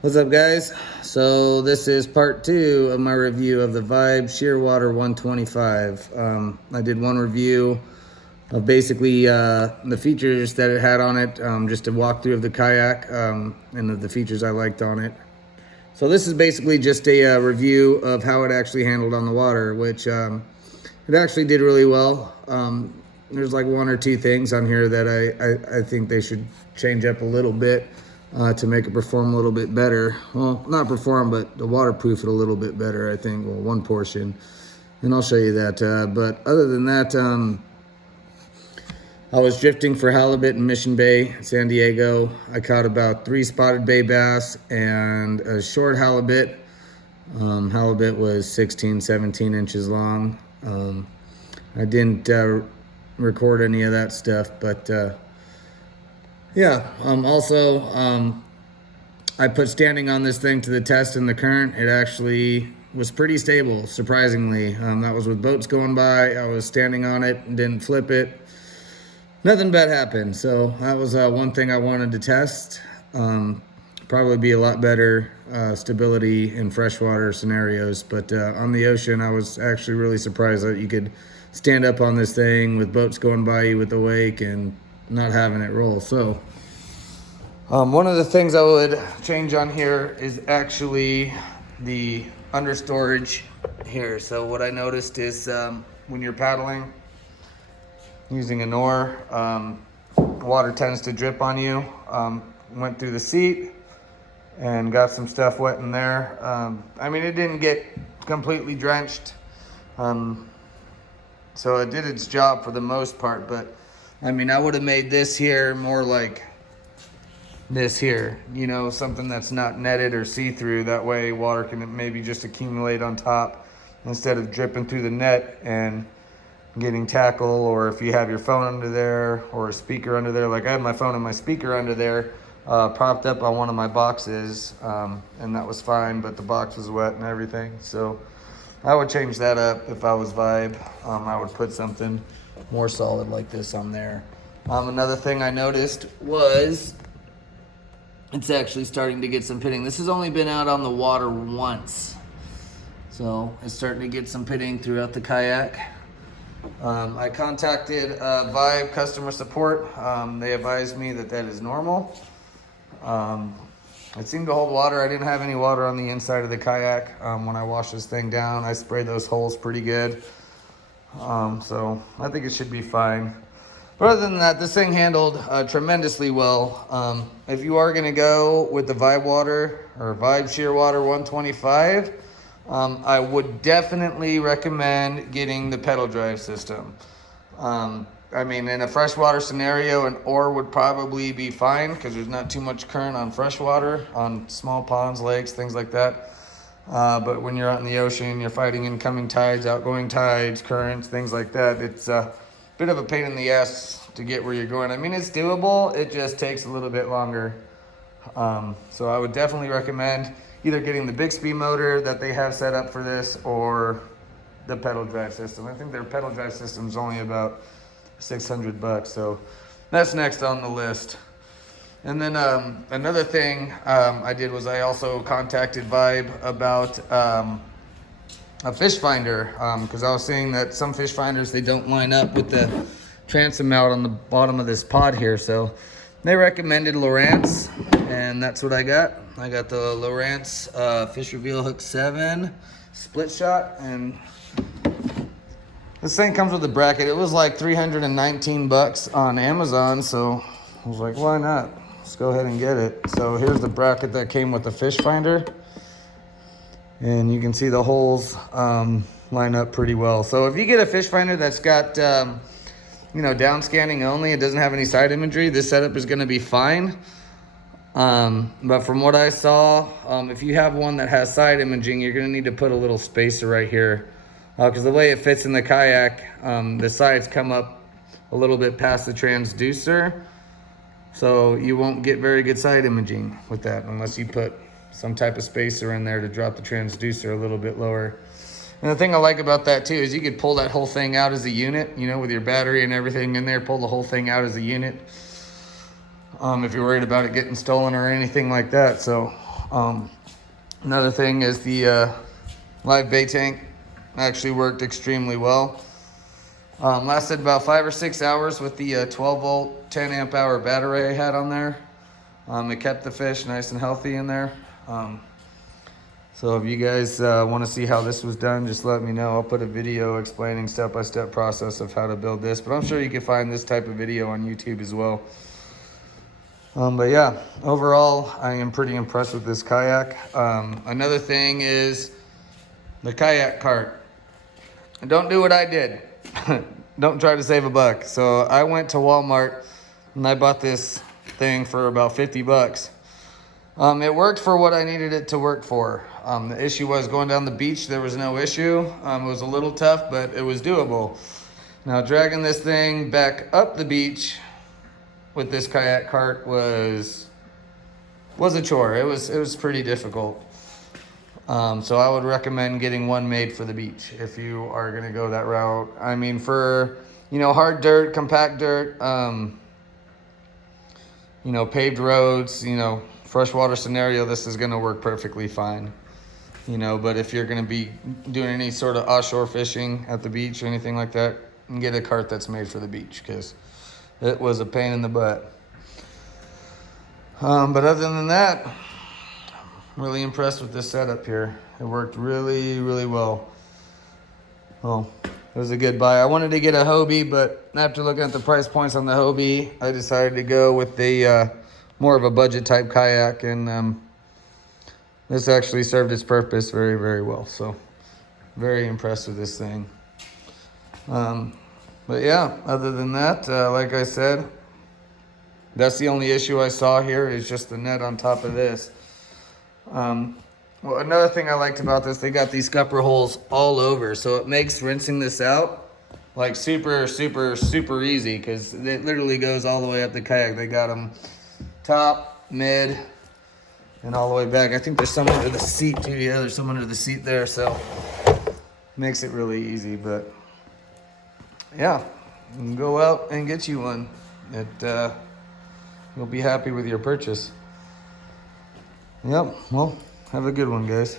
What's up, guys? So this is part 2 of my review of the Vibe Shearwater 125. I did one review of basically the features that it had on it, just a walkthrough of the kayak and of the features I liked on it. So this is basically just a review of how it actually handled on the water, which it actually did really well. There's like one or two things on here that I think they should change up a little bit to make it perform a little bit better. Well, not perform, but to waterproof it a little bit better, I think. Well, one portion, and I'll show you that. But other than that, I was drifting for halibut in Mission Bay, San Diego. I caught about 3 spotted bay bass and a short halibut. Halibut was 16, 17 inches long. I didn't record any of that stuff, but yeah. I put standing on this thing to the test in the current. It actually was pretty stable, surprisingly. That was with boats going by. I was standing on it and didn't flip it. Nothing bad happened. So that was one thing I wanted to test. Probably be a lot better stability in freshwater scenarios. But on the ocean, I was actually really surprised that you could stand up on this thing with boats going by you with the wake and not having it roll. So one of the things I would change on here is actually the understorage here. So what I noticed is when you're paddling using an oar, water tends to drip on you. Went through the seat and got some stuff wet in there. I mean, it didn't get completely drenched. So it did its job for the most part, but I mean, I would have made this here more like this here, you know, something that's not netted or see-through. That way water can maybe just accumulate on top instead of dripping through the net and getting tackle. Or if you have your phone under there or a speaker under there, like I had my phone and my speaker under there, propped up on one of my boxes, and that was fine, but the box was wet and everything. So I would change that up if I was Vibe. I would put something more solid like this on there. Another thing I noticed was it's actually starting to get some pitting. This has only been out on the water once, so it's starting to get some pitting throughout the kayak. I contacted Vibe customer support. They advised me that that is normal. It seemed to hold water. I didn't have any water on the inside of the kayak. When I washed this thing down, I sprayed those holes pretty good. So I think it should be fine. But other than that, this thing handled tremendously well. If you are gonna go with the Vibe Water or Vibe Shearwater 125, I would definitely recommend getting the pedal drive system. I mean, in a freshwater scenario, an oar would probably be fine because there's not too much current on freshwater, on small ponds, lakes, things like that. But when you're out in the ocean, you're fighting incoming tides, outgoing tides, currents, things like that. It's a bit of a pain in the ass to get where you're going. I mean, it's doable. It just takes a little bit longer. So I would definitely recommend either getting the Bixby motor that they have set up for this or the pedal drive system. I think their pedal drive system is only about $600, so that's next on the list. And then another thing I did was I also contacted Vibe about a fish finder, because I was seeing that some fish finders, they don't line up with the transom out on the bottom of this pod here. So they recommended Lowrance, and that's what I got. I got the Lowrance Fish Reveal Hook 7 split shot, and this thing comes with a bracket. It was like $319 on Amazon, so I was like, why not? Let's go ahead and get it. So here's the bracket that came with the fish finder, and you can see the holes line up pretty well. So if you get a fish finder that's got you know, down scanning only, it doesn't have any side imagery, this setup is going to be fine. But from what I saw, if you have one that has side imaging, you're going to need to put a little spacer right here, because the way it fits in the kayak, the sides come up a little bit past the transducer, so you won't get very good side imaging with that unless you put some type of spacer in there to drop the transducer a little bit lower. And the thing I like about that too is you could pull that whole thing out as a unit, you know, with your battery and everything in there, pull the whole thing out as a unit. If you're worried about it getting stolen or anything like that. So Another thing is the live bait tank actually worked extremely well. Lasted about 5 or 6 hours with the 12 volt 10 amp hour battery I had on there. It kept the fish nice and healthy in there. So if you guys want to see how this was done, just let me know. I'll put a video explaining step-by-step process of how to build this, but I'm sure you can find this type of video on YouTube as well. But yeah, overall, I am pretty impressed with this kayak. Another thing is the kayak cart. Don't do what I did. Don't try to save a buck. So I went to Walmart and I bought this thing for about 50 bucks. It worked for what I needed it to work for. The issue was going down the beach, there was no issue. It was a little tough, but it was doable. Now dragging this thing back up the beach with this kayak cart was a chore. It was pretty difficult. So I would recommend getting one made for the beach if you are gonna go that route. I mean, for, you know, hard dirt, compact dirt, you know, paved roads, you know, freshwater scenario, this is gonna work perfectly fine. You know, but if you're gonna be doing any sort of offshore fishing at the beach or anything like that, get a cart that's made for the beach, because it was a pain in the butt. But other than that, I'm really impressed with this setup here. It worked really, really well. Well, it was a good buy. I wanted to get a Hobie, but after looking at the price points on the Hobie, I decided to go with the more of a budget type kayak, and this actually served its purpose very, very well. So very impressed with this thing. But yeah, other than that, like I said, that's the only issue I saw here is just the net on top of this. Well, another thing I liked about this, they got these scupper holes all over, so it makes rinsing this out like super, super, super easy, because it literally goes all the way up the kayak. They got them top, mid, and all the way back. I think there's some under the seat too. Yeah, there's some under the seat there, so makes it really easy. But yeah, you can go out and get you one. You'll be happy with your purchase. Yep, well, have a good one, guys.